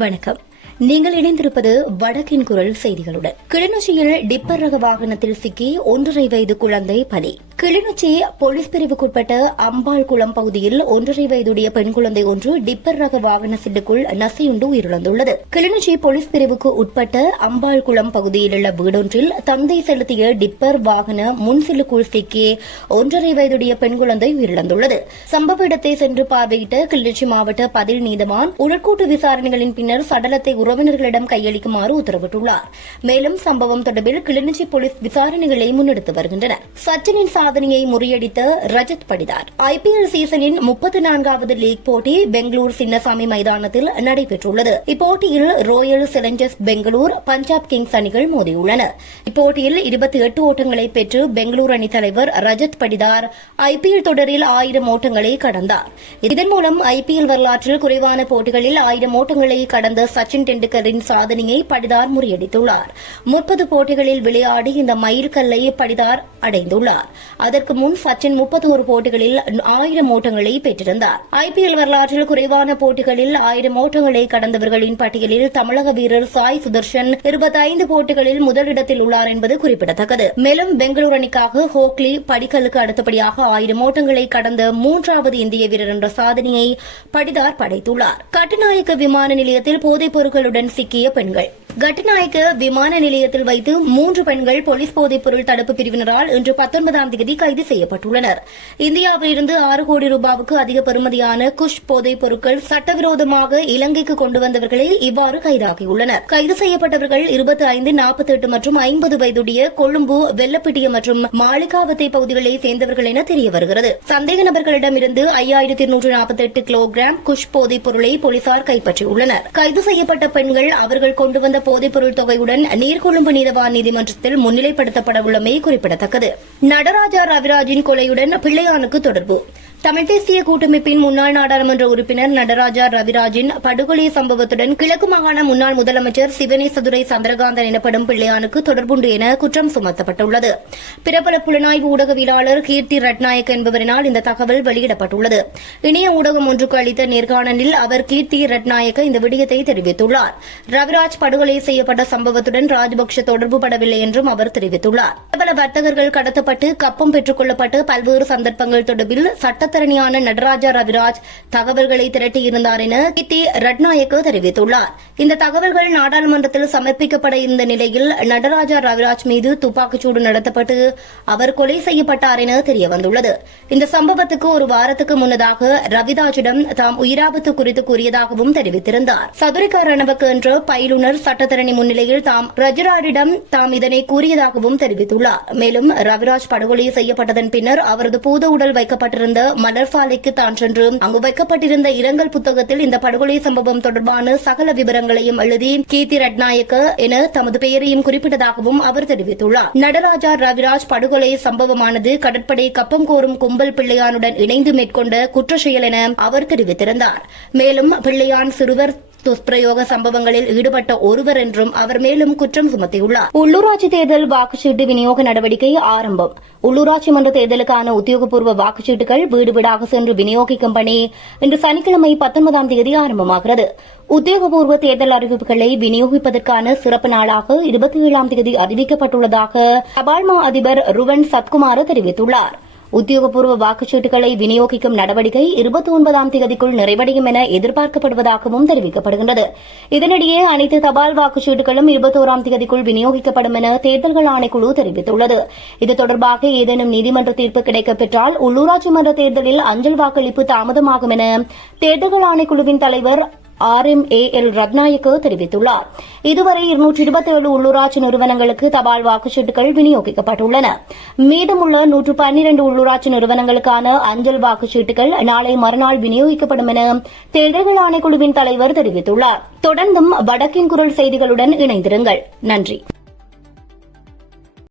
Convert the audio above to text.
வணக்கம். நீங்கள் இணைந்திருப்பது வடக்கின் குரல் செய்திகளுடன். கிளிநொச்சியில் டிப்பர் ரக வாகனத்தில் சிக்கி 1.5 வயது குழந்தை பலி. கிளிநொச்சி போலீஸ் பிரிவுக்குட்பட்ட அம்பாள்குளம் பகுதியில் 1.5 வயதுடைய பெண் குழந்தை ஒன்று டிப்பர் ரக வாகன சிட்டுக்குள் நசியுண்டு உயிரிழந்துள்ளது. கிளிநொச்சி போலீஸ் பிரிவுக்கு உட்பட்ட அம்பாள்குளம் பகுதியில் உள்ள வீடொன்றில் தந்தை செலுத்திய டிப்பர் வாகன முன்சிலுக்குள் சிக்கி 1.5 வயதுடைய பெண் குழந்தை உயிரிழந்துள்ளது. சம்பவ இடத்தை சென்று பார்வையிட்ட கிளிநொச்சி மாவட்ட பதில் நீதவான் உடற்கூட்டு விசாரணைகளின் பின்னர் சடலத்தை உறவினர்களிடம் கையளிக்குமாறு உத்தரவிட்டுள்ளார். மேலும் சம்பவம் தொடர்பில் கிளிநொச்சி போலீஸ் விசாரணைகளை முன்னெடுத்து வருகின்றனர். சச்சினின் சாதனையை முறியடித்த ரஜத் படிதார். ஐபிஎல் சீசனின் 34வது லீக் போட்டி பெங்களூர் சின்னசாமி மைதானத்தில் நடைபெற்றுள்ளது. இப்போட்டியில் Royal Challengers Bangalore, Punjab Kings அணிகள் மோதியுள்ளன. இப்போட்டியில் 28 ஓட்டங்களை பெற்று பெங்களூர் அணி தலைவர் ரஜத் படிதார் ஐபிஎல் தொடரில் 1000 ஓட்டங்களை கடந்தார். இதன் மூலம் ஐபிஎல் வரலாற்றில் குறைவான போட்டிகளில் 1000 ஓட்டங்களை கடந்த சச்சின் டெண்டுல்கரின் சாதனையை படிதார் முறியடித்துள்ளார். 30 போட்டிகளில் விளையாடி இந்த மைல்கல்லை படிதார் அடைந்துள்ளார். அதற்கு முன் சச்சின் 31 போட்டிகளில் 1000 ஓட்டங்களை பெற்றிருந்தார். ஐபிஎல் வரலாற்றில் குறைவான போட்டிகளில் 1000 ஓட்டங்களை கடந்தவர்களின் பட்டியலில் தமிழக வீரர் சாய் சுதர்ஷன் 25 போட்டிகளில் முதலிடத்தில் உள்ளார் என்பது குறிப்பிடத்தக்கது. மேலும் பெங்களூரு அணிக்காக ஹோக்லி படிக்கலுக்கு அடுத்தபடியாக 1000 ஓட்டங்களை கடந்த 3வது இந்திய வீரர் என்ற சாதனையை படிதார் படைத்துள்ளார். கட்டுநாயக்க விமான நிலையத்தில் போதைப் பொருட்களுடன் சிக்கிய பெண்கள். கட்டுநாயக்க விமான நிலையத்தில் வைத்து 3 பெண்கள் போலீஸ் போதைப் பொருள் தடுப்பு பிரிவினரால் இன்று 19ஆம் தேதி கைது செய்யப்பட்டுள்ளனர். இந்தியாவிலிருந்து 6 கோடி ரூபாவுக்கு அதிக பெறுமதியான குஷ் போதைப் பொருட்கள் சட்டவிரோதமாக இலங்கைக்கு கொண்டு வந்தவர்களே இவ்வாறு கைதாகியுள்ளனர். கைது செய்யப்பட்டவர்கள் 25, 48 மற்றும் 50 வயதுடைய கொழும்பு, வெள்ளப்பிட்டிய மற்றும் மாளிகாவத்தை பகுதிகளைச் சேர்ந்தவர்கள் என தெரியவருகிறது. சந்தேக நபர்களிடமிருந்து 5248 கிலோகிராம் குஷ் போதைப் பொருளை போலீசார் கைப்பற்றியுள்ளனர். கைது செய்யப்பட்ட பெண்கள் அவர்கள் கொண்டு வந்த போதைப்பொருள் தொகையுடன் நீர்கொழும்பு நீதவான் நீதிமன்றத்தில் முன்னிலைப்படுத்தப்பட உள்ளமை குறிப்பிடத்தக்கது. நடராஜா ரவிராஜின் கொலையுடன் பிள்ளையானுக்கு தொடர்பு. தமிழ் தேசிய கூட்டமைப்பின் முன்னாள் நாடாளுமன்ற உறுப்பினர் நடராஜா ரவிராஜின் படுகொலை சம்பவத்துடன் கிழக்கு மாகாண முன்னாள் முதலமைச்சர் சிவனேசதுரை சந்திரகாந்தன் எனப்படும் பிள்ளையானுக்கு தொடர்புண்டு என குற்றம் சுமத்தப்பட்டுள்ளது. பிரபல புலனாய்வு ஊடகவியலாளர் கீர்த்தி ரட்நாயக் என்பவரினால் இந்த தகவல் வெளியிடப்பட்டுள்ளது. இணைய ஊடகம் ஒன்றுக்கு அளித்த நேர்காணலில் அவர் கீர்த்தி ரட்நாயக்க இந்த விடயத்தை தெரிவித்துள்ளார். ரவிராஜ் படுகொலை செய்யப்பட்ட சம்பவத்துடன் ராஜபக்ஷ தொடர்பு படவில்லை என்றும் அவர் தெரிவித்துள்ளார். பிரபல வர்த்தகர்கள் கடத்தப்பட்டு கப்பம் பெற்றுக் கொள்ளப்பட்டு பல்வேறு சந்தர்ப்பங்கள் தொடர்பில் சட்டத்தரணியான நடராஜா ரவிராஜ் தகவல்களை திரட்டியிருந்தார் என கீர்த்தி ரட்நாயக்க தெரிவித்துள்ளார். இந்த தகவல்கள் நாடாளுமன்றத்தில் சமர்ப்பிக்கப்பட இருந்த நிலையில் நடராஜா ரவிராஜ் மீது துப்பாக்கிச்சூடு நடத்தப்பட்டு அவர் கொலை செய்யப்பட்டார் என தெரியவந்துள்ளது. இந்த சம்பவத்துக்கு ஒரு வாரத்துக்கு முன்னதாக ரவிராஜிடம் தாம் உயிராபத்து குறித்து கூறியதாகவும் தெரிவித்திருந்தார். சதுரிகா ரணவக்க என்ற பயிலுனர் சட்டத்தரணி முன்னிலையில் தாம் ரஜராஜிடம் தாம் இதனை கூறியதாகவும் தெரிவித்துள்ளார். மேலும் ரவிராஜ் படுகொலை செய்யப்பட்டதன் பின்னர் அவரது பூத உடல் வைக்கப்பட்டிருந்த மலர்சாலைக்கு தான் சென்று அங்கு வைக்கப்பட்டிருந்த இரங்கல் புத்தகத்தில் இந்த படுகொலை சம்பவம் தொடர்பான சகல விவரங்களையும் எழுதி கீர்த்தி ரட்நாயக்க என தமது பெயரையும் குறிப்பிட்டதாகவும் அவர் தெரிவித்துள்ளார். நடராஜா ரவிராஜ் படுகொலை சம்பவமானது கடற்படை கப்பம் கோரும் கும்பல் பிள்ளையானுடன் இணைந்து மேற்கொண்ட குற்ற செயல் என அவர் தெரிவித்திருந்தார். மேலும் பிள்ளையான் சிறுவர் துஷ்பிரயோக சம்பவங்களில் ஈடுபட்ட ஒருவர் என்றும் அவர் மேலும் குற்றம் சுமத்தியுள்ளார். உள்ளூராட்சி தேர்தல் வாக்குச்சீட்டு விநியோக நடவடிக்கை ஆரம்பம். உள்ளூராட்சி மன்ற தேர்தலுக்கான உத்தியோகபூர்வ வாக்குச்சீட்டுகள் வீடு வீடாக சென்று விநியோகிக்கும் பணி இன்று சனிக்கிழமை 19ஆம் தேதி ஆரம்பமாகிறது. உத்தியோகபூர்வ தேர்தல் அறிவிப்புகளை விநியோகிப்பதற்கான சிறப்பு நாளாக 27ஆம் தேதி அறிவிக்கப்பட்டுள்ளதாக தபால் மா அதிபர் ருவன் சத்குமார் தெரிவித்துள்ளார். உத்தியோகபூர்வ வாக்குச்சீட்டுகளை விநியோகிக்கும் நடவடிக்கை 29ஆம் தேதிக்குள் நிறைவடையும் என எதிர்பார்க்கப்படுவதாகவும் தெரிவிக்கப்படுகின்றது. இதனிடையே அனைத்து தபால் வாக்குச்சீட்டுகளும் 21ஆம் தேதிக்குள் விநியோகிக்கப்படும் என தேர்தல்கள் ஆணைக்குழு தெரிவித்துள்ளது. இது தொடர்பாக ஏதேனும் நீதிமன்ற தீர்ப்பு கிடைக்கப்பெற்றால் உள்ளூராட்சி மன்ற தேர்தலில் அஞ்சல் வாக்களிப்பு தாமதமாகும் என தேர்தல்கள் ஆணைக்குழுவின் தலைவர் RMAL ரத்நாயக்க தெரிவித்துள்ளார். இதுவரை 227 உள்ளூராட்சி நிறுவனங்களுக்கு தபால் வாக்குச்சீட்டுகள் விநியோகிக்கப்பட்டுள்ளன. மீதமுள்ள 112 உள்ளூராட்சி நிறுவனங்களுக்கான அஞ்சல் வாக்குச்சீட்டுகள் நாளை மறுநாள் விநியோகிக்கப்படும் என தேர்தல்கள் ஆணைக்குழுவின் தலைவர் தெரிவித்துள்ளார். தொடர்ந்தும் வடக்கின் குரல் செய்திகளுடன் இணைந்திருங்கள். நன்றி.